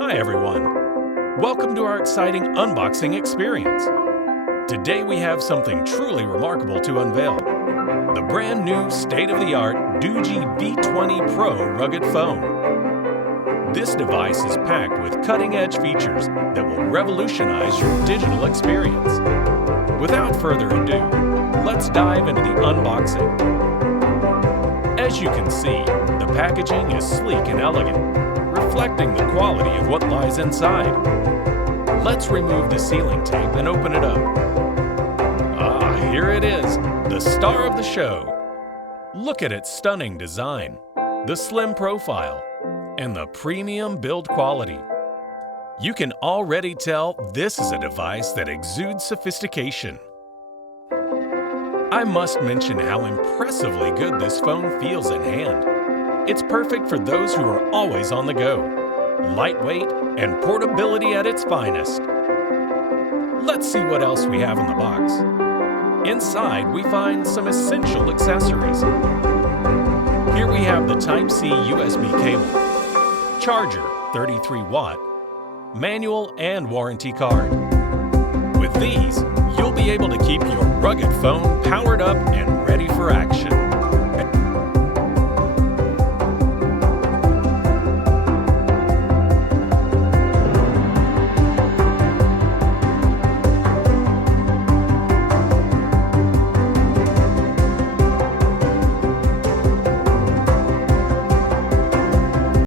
Hi everyone! Welcome to our exciting unboxing experience. Today we have something truly remarkable to unveil. The brand new state-of-the-art Doogee V20Pro rugged phone. This device is packed with cutting-edge features that will revolutionize your digital experience. Without further ado, let's dive into the unboxing. As you can see, the packaging is sleek and elegant, reflecting the quality of what lies inside. Let's remove the sealing tape and open it up. Ah, here it is, the star of the show. Look at its stunning design, the slim profile, and the premium build quality. You can already tell this is a device that exudes sophistication. I must mention how impressively good this phone feels in hand. It's perfect for those who are always on the go. Lightweight and portability at its finest. Let's see what else we have in the box. Inside, we find some essential accessories. Here we have the Type-C USB cable, charger 33 watt, manual and warranty card. With these, you'll be able to keep your rugged phone powered up and ready for action.